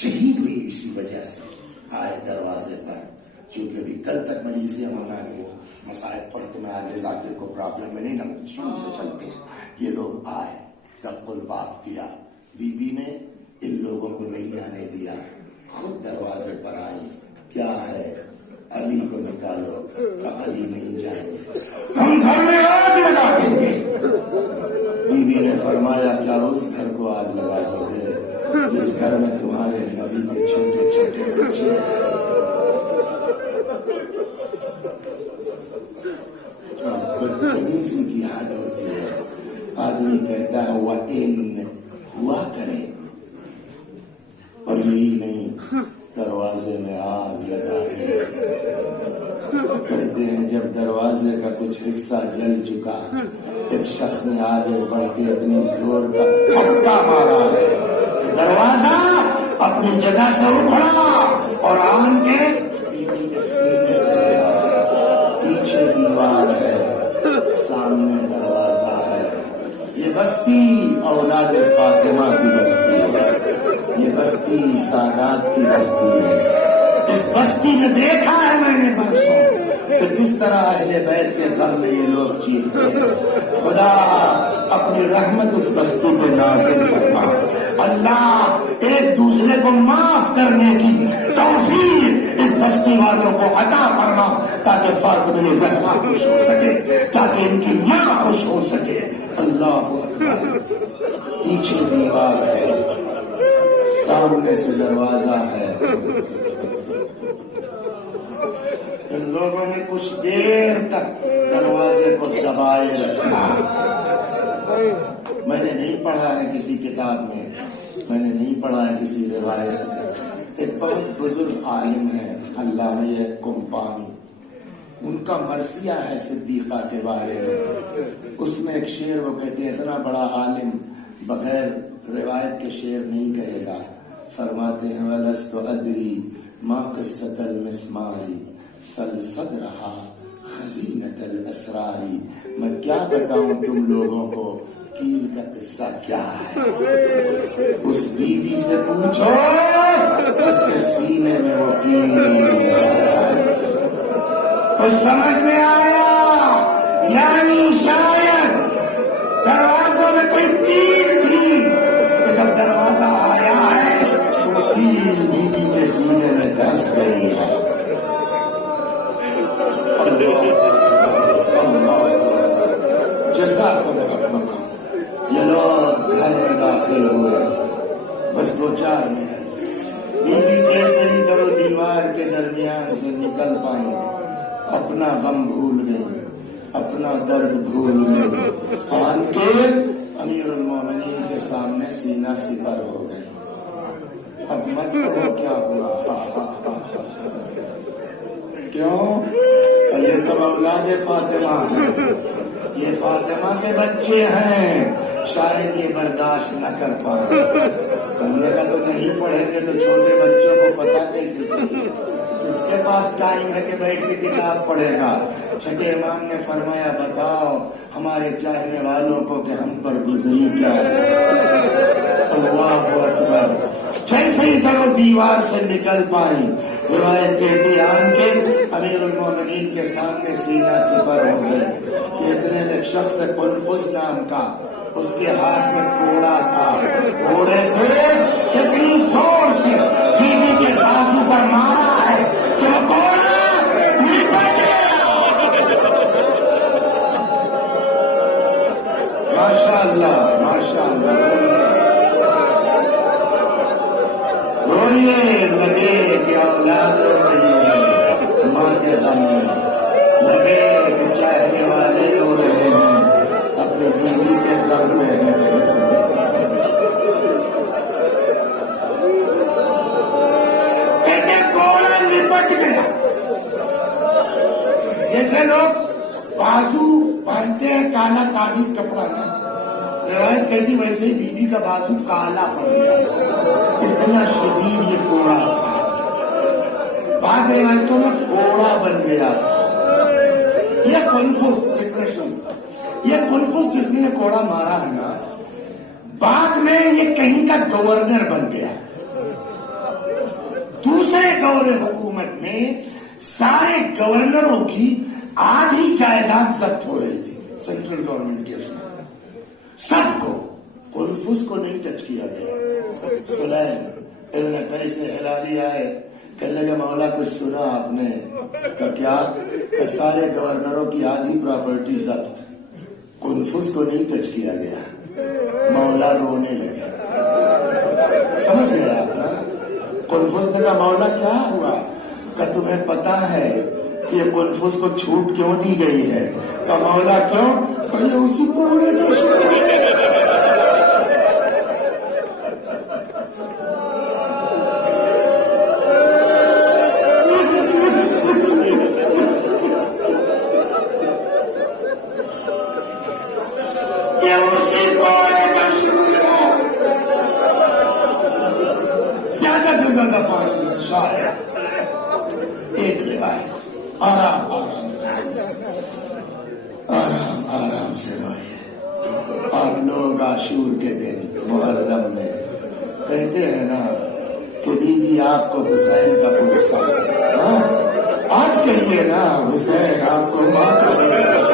شہید ہوئی اسی وجہ سے. آئے دروازے پر چونکہ ابھی کل تک مجلسیں ہونا ہے وہ مسائل پڑھ تو میں آگے ذاکر کو پرابلم میں نہیں نہ شروع سے چلتے ہیں. یہ لوگ آئے دق الباب کیا, بی بی نے ان لوگوں کو نہیں آنے دیا, خود دروازے پر آئی, کیا ہے علی کو نکالو, علی نہیں جائیں گے, ہم گھر میں آگ لگا دیں گے. بی بی نے فرمایا کیا اس گھر کو آگ لگا دو گے جس گھر میں تمہارے نبی کے چھوٹے چھوٹے بچے ہیں. بدتمیزی کی حد ہوتی ہے. آدمی کہتا ہے وہ ان ہوا کرے اور یہی نہیں دروازے میں آگ لگا دے. کہتے ہیں جب دروازے کا کچھ حصہ جل چکا, ایک شخص نے آگے بڑھ کے اتنی زور کا پھٹکا مارا ہے کہ دروازہ اپنی جگہ سے اکھڑا اور آن کے بیوی کے سینے پہ لگا. پیچھے دیوار ہے, سامنے دروازہ ہے. یہ بستی اولاد فاطمہ کی بستی ہے, یہ بستی سادات کی بستی ہے. اس بستی میں دیکھا ہے میں نے برسوں کہ کس طرح اہل بیت کے غم میں یہ لوگ چیختے ہیں. خدا اپنی رحمت اس بستی پہ نازل فرما. اللہ ایک دوسرے کو معاف کرنے کی توفیق اس بستی والوں کو عطا فرما تاکہ فاطمہ زہرا خوش ہو سکے, تاکہ ان کی ماں خوش ہو سکے. اللہ اکبر. پیچھے دیوار ہے, سامنے سے دروازہ ہے. ان لوگوں نے کچھ دیر تک دروازے کو دبائے رکھا. میں نے نہیں پڑھا ہے کسی کتاب میں, میں نے نہیں پڑھا ہے کسی روایت میں. ایک بہت بزرگ عالم ہے علامہ قمپانی, ان کا مرثیہ ہے صدیقہ کے بارے میں. اس میں ایک شعر وہ کہتے ہیں, اتنا بڑا عالم بغیر روایت کے شعر نہیں کہے گا. فرماتے ہیں وَلَسْتُ أَدْرِي مَا قِصَّةَ الْمِسْمَارِ سَلْ صَدْرَهَا خَزِينَةَ الْأَسْرَارِ. میں کیا بتاؤں تم لوگوں کو کیل کا قصہ کیا ہے. اس بی بی سے پوچھو اس کے سینے میں وہ کیل ہے. کچھ سمجھ میں آیا؟ یعنی شاید دروازوں میں کوئی کیل تھی, تو جب دروازہ آیا ہے تو کیل بی بی کے سینے میں دھس گئی ہے. یہ لوگ گھر میں داخل ہوئے, بس 2-4 منٹ. بیوی جیسے ہی در و دیوار کے درمیان سے نکل پائیں, اپنا غم بھول گئی, اپنا درد بھول گئی, آن کے امیر المومنین کے سامنے سینہ سپر ہو گئی. اب مت پڑھو کیا ہوا, کیوں؟ یہ سب اولاد فاطمہ ہیں, یہ فاطمہ کے بچے ہیں, شاید یہ برداشت نہ کر پائے. ہم نے کہا تو نہیں پڑھیں گے تو چھوٹے بچوں کو پتا کیسے چلے, اس کے پاس ٹائم ہے کہ بیٹھ کے کتاب پڑھے گا. چھٹے امام نے فرمایا بتاؤ ہمارے چاہنے والوں کو کہ ہم پر گزری کیا ہے. اللہ اکبر. جیسے ہی در و دیوار سے نکل پائی, روایت کہتی آن کے امیر المومنین کے سامنے سینہ سپر ہو گئے. اتنے میں ایک شخص قنفذ نام کا, اس کے ہاتھ میں کوڑا تھا. کوڑے سے اتنی زور سے بیوی کے بازو پر مارا ہے کہ وہ کوڑا لپٹ گیا. ماشاء اللہ, ماشاء اللہ. روئیے لگے کہ اولاد رو رہی ہے ماں کے غم میں, لگے کہ چاہنے والے رو رہے ہیں اپنی بیوی کے غم میں. کہتے کوڑا لپٹ گیا. جیسے لوگ بازو باندھتے ہیں کالا تعویذ کپڑا ہے, روایت کہتی ویسے ہی بیوی کا بازو کالا پڑ گیا. اتنا شدید یہ کوڑا تھا. بعض روایتوں میں کوڑا بن گیا تھا. یہ کنفوس ڈپریشن, یہ کنفوس جس نے یہ کوڑا مارا ہے نا, بعد میں یہ کہیں کا گورنر بن گیا. دوسرے دور حکومت میں سارے گورنروں کی آدھی جائیداد ضبط ہو رہی تھی سینٹرل گورنمنٹ کے اس میں، سب کو، قنفذ کو نہیں ٹچ کیا گیا۔ سلیم ابن قیس ہلالی آئے، کہنے لگے مولا کچھ سنا آپ نے؟ تو کیا کہ سارے گورنروں کی آدھی پراپرٹی ضبط، قنفذ کو نہیں ٹچ کیا گیا۔ مولا رونے لگے، سمجھ گئے آپ نا؟ قنفذ نے کہا مولا کیا ہوا؟ کہ تمہیں پتا ہے کہ یہ قنفذ کو چھوٹ کیوں دی گئی ہے؟ کہ مولا کیوں؟ کہ اسی پورے کو چھوٹ دی گئی۔ ایک روایت، آرام سے روئے۔ اور لوگ عاشور کے دن محرم میں کہتے ہیں نا کہ بی بی آپ کو حسین کا پرسا، آج کہیے نا حسین آپ کو ماں کا پرسا۔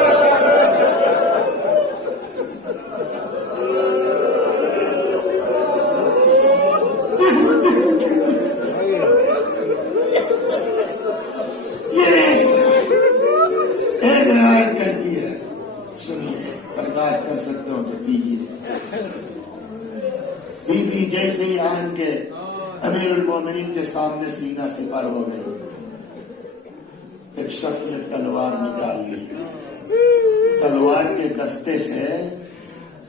جیسے ہی آن کے امیر المومنین کے سامنے سینہ سپر ہو گئی، ایک شخص نے تلوار نکال لی، تلوار کے دستے سے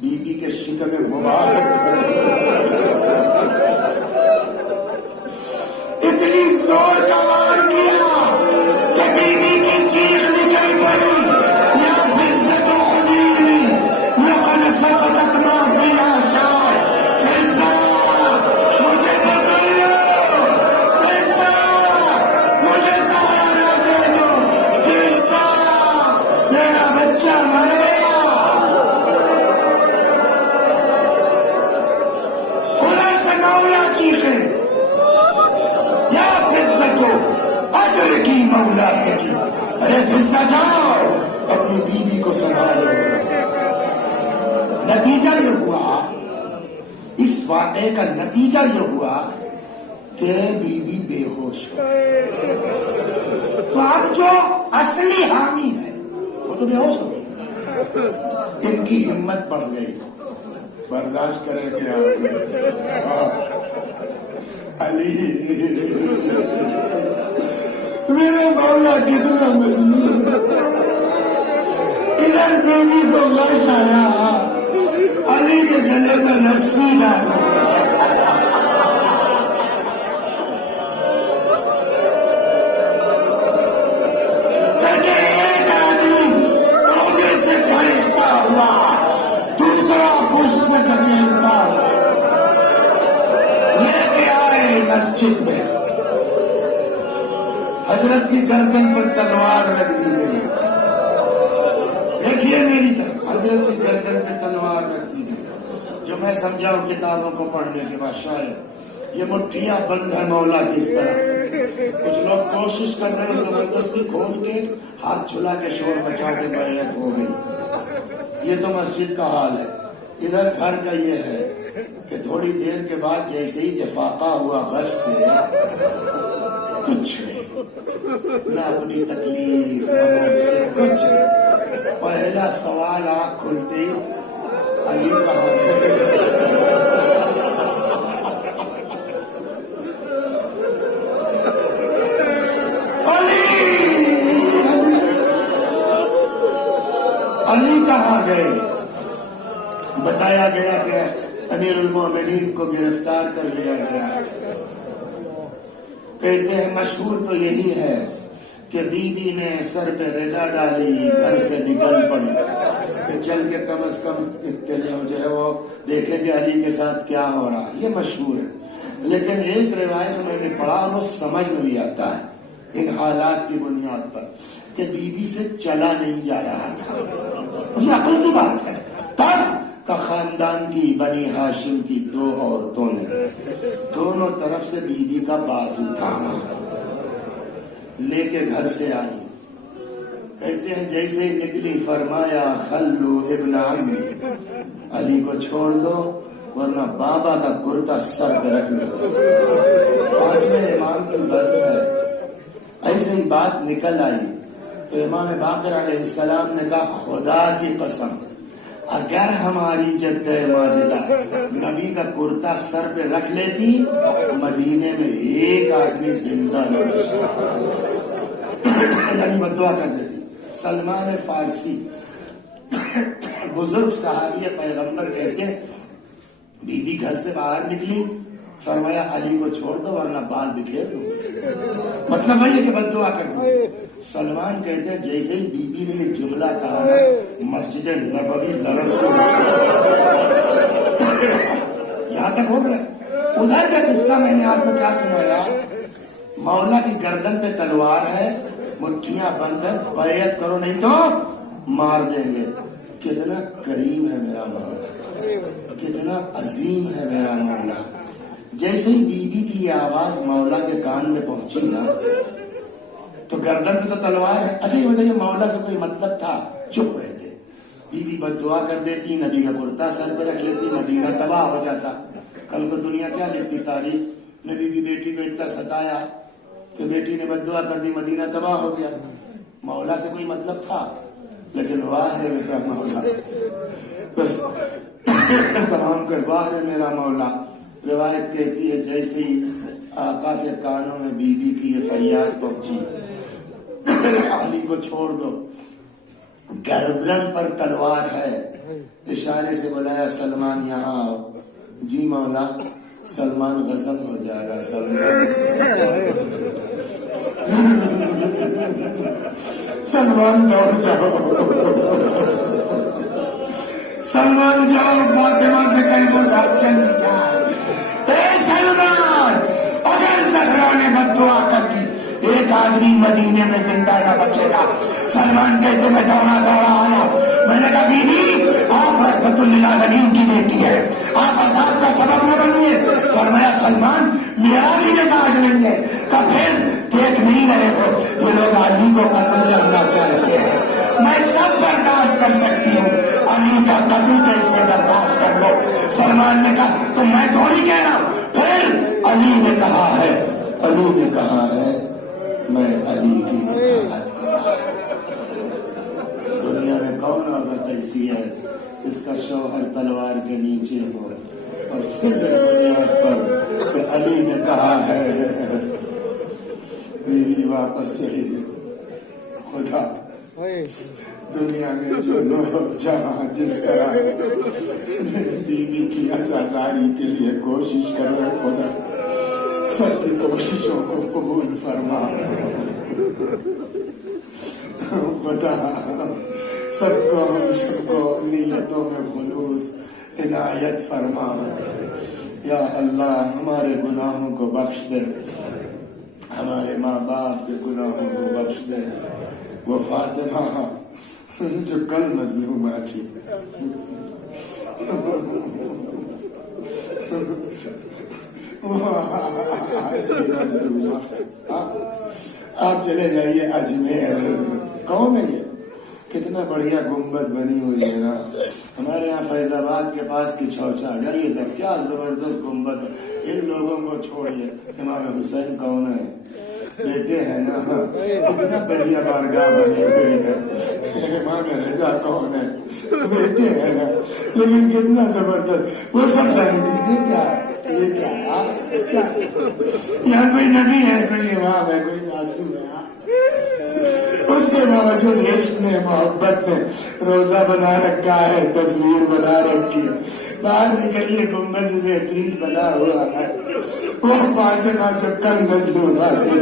بی بی کے شکم مبارک اتنی زور کا وار کیا کہ بی بی کی چیخ نکل پڑی، یا پھر ستونی لقد سقطت ما فی آشار، جاؤ اپنی بیوی کو سنبھالو۔ نتیجہ یہ ہوا، اس واقعے کا نتیجہ یہ ہوا کہ بیوی بے ہوش ہو۔ تو اب جو اصلی حامی ہے وہ تو بے ہوش ہو گئی، ان کی ہمت بڑھ گئی، برداشت کرے کیا علی میرے مولا کتنا مجنون، ادھر بیوی کو لاش آیا، علی کے گلے میں رسی ڈالی، ایک آدمی رونے سے کھڑشتا ہوا، دوسرا پشت سے دھکیلتا لے کے آئے مسجد میں، حضرت کی گردن پر تلوار رکھ دی گئی، دیکھیے میری طرف، حضرت کی گردن پر تلوار رکھ دی گئی۔ جو میں سمجھاؤں کتابوں کو پڑھنے کے بعد، شاید یہ مٹھیاں بند ہے مولا کی اس طرح، کچھ لوگ کوشش کر رہے ہیں زبردستی کھول کے ہاتھ چھلا کے شور بچا کے بیعت ہو گئی۔ یہ تو مسجد کا حال ہے، ادھر گھر کا یہ ہے کہ تھوڑی دیر کے بعد جیسے ہی افاقہ ہوا گھر سے، کچھ نہیں، نہ اپنی تکلیف نہ سے کچھ نہیں، پہلا سوال آنکھ کھلتے ہی علی کہاں ہے؟ علی کہاں گئے؟ بتایا گیا کہ امیر المومنین کو گرفتار کر لیا گیا۔ کہتے ہیں مشہور تو یہی ہے کہ بی بی نے سر پہ ردا ڈالی، گھر سے نکل پڑی کہ چل کے کم از کم جو ہے وہ دیکھیں کہ علی کے ساتھ کیا ہو رہا، یہ مشہور ہے۔ لیکن ایک روایت میں نے پڑھا، وہ سمجھ میں بھی آتا ہے ان حالات کی بنیاد پر، کہ بی بی سے چلا نہیں جا رہا تھا، یہ عقل کی بات ہے۔ تب خاندان کی بنی ہاشم کی دو عورتوں نے دونوں طرف سے بی بی کا بازو تھاما، لے کے گھر سے آئی. کہتے ہیں جیسے ہی نکلی فرمایا خلو ابن عمی، علی کو چھوڑ دو ورنہ بابا کا کرتا سر پہ رکھ لو. پانچویں امام کی بزم ہے. ایسے ہی بات نکل آئی تو امام باقر علیہ السلام نے کہا خدا کی قسم اگر ہماری جدہ ماجدہ نبی کا کرتا سر پہ رکھ لیتی مدینے میں ایک آدمی زندہ نہ بچتا. یعنی بدعا کر دیتی. سلمان فارسی بزرگ صحابی پیغمبر کہتے ہیں بی بی گھر سے باہر نکلی فرمایا علی کو چھوڑ دو ورنہ بال بکھیر دو. مطلب ہے کہ بددعا کر دی. سلمان کہتے ہیں جیسے ہی بی بی نے یہ جملہ کہا مسجد نبوی لرز کو یہاں تک ہو گیا. ادھر کا قصہ میں نے آپ کو کیا سنایا؟ مولا کی گردن پہ تلوار ہے، مٹھیاں بند ہے، بیعت کرو نہیں تو مار دیں گے. کتنا کریم ہے میرا مولا، کتنا عظیم ہے میرا مولا. جیسے ہی بی بی کی آواز مولا کے کان میں پہنچی نا تو گردن پہ تو تلوار ہے. اچھا یہ بتائیے مولا سے کوئی مطلب تھا؟ چپ رہتے. بی بی بد دعا کر دیتی، نبی کا کرتا سر پہ رکھ لیتی، مدینہ تباہ ہو جاتا. کل کو دنیا کیا لکھتی تاریخ؟ نبی کی بیٹی کو اتنا ستایا کہ بیٹی نے بد دعا کر دی، مدینہ تباہ ہو گیا. مولا سے کوئی مطلب تھا؟ لیکن واہ ہے میرا مولا، بس تمام کر واہ ہے میرا مولا. روایت کہتی ہے جیسے ہی آقا کے کانوں میں بی بی کی یہ فریاد پہنچی علی کو چھوڑ دو، گردن پر تلوار ہے. اشارے سے بلایا سلمان یہاں آؤ. جی مولا. سلمان غضب ہو جائے گا. سلمان دوڑ جاؤ، سلمان جاؤ فاطمہ سے کہیں وہ بات چل جائے. اے سلمان اگر زہرا نے بد دعا کر دی ایک آدمی مدینے میں زندہ نہ بچے گا. سلمان کہتے میں دوڑا آیا. میں نے کہا بی بی آپ رحمت للعالمین کی بیٹی ہے، آپ عذاب کا سبب نہ بنیے. فرمایا سلمان میرا بھی مزاج نہیں ہے. کہ پھر دیکھ نہیں رہے ہو یہ لوگ علی کو قتل کرنا چاہتے ہیں. میں سب برداشت کر سکتی ہوں، علی کا قتل کیسے برداشت کر لو؟ سلمان نے کہا تو میں تھوڑی کہہ رہا ہوں. پھر علی نے کہا ہے میں علی کی اطاعت کے ساتھ. دنیا میں کون عورت ایسی ہے اس کا شوہر تلوار کے نیچے ہو اور صرف اس بنیاد پر کہ علی نے کہا ہے بیوی واپس چلی گئی. خدا دنیا میں جو لوگ جہاں جس طرح بیوی کی آزاداری کے لیے کوشش کر رہے خدا سب کی کوششوں کو قبول فرما. خدا سب کو نیتوں میں خلوص عنایت فرما. یا اللہ ہمارے گناہوں کو بخش دے، ہمارے ماں باپ کے گناہوں کو بخش دے. وہ فاطمہ جو کل مظلومہ تھی آپ چلے جائیے اجمیر. کون ہے یہ؟ کتنا بڑھیا گنبد بنی ہوئی ہے نا. ہمارے یہاں فیض آباد کے پاس کی چھوچا جائیے سب، کیا زبردست گنبد. ان لوگوں کو چھوڑیے. امام حسین کون ہے؟ بیٹے ہیں نا. اتنا بڑھیا بارگاہ بنی ہوئی ہے. امام رضا کون ہے؟ بیٹے ہیں نا. لیکن کتنا زبردست. وہ سب جانے دیجیے کیا یہ کیا یہاں کوئی نبی ہے، کوئی امام ہے، کوئی معصوم ہے. اس کے باوجود عشق نے محبت نے روزہ بنا رکھا ہے، تصویر بنا رکھی ہے. باہر نکلیے گنبد بہترین بنا ہوا ہے. وہ فاطمہ جو کل مظلوم آتی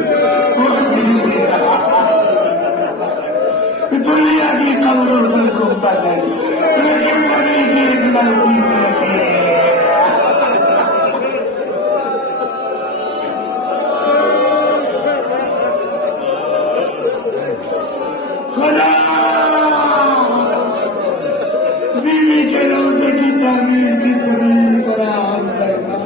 دنیا کی قبروں پر گنبد ہے لیکن نبی کی ایک لڑکی بیٹی ہے. بیوی کے روزے کی تعمیر کی زمین فراہم کرنا.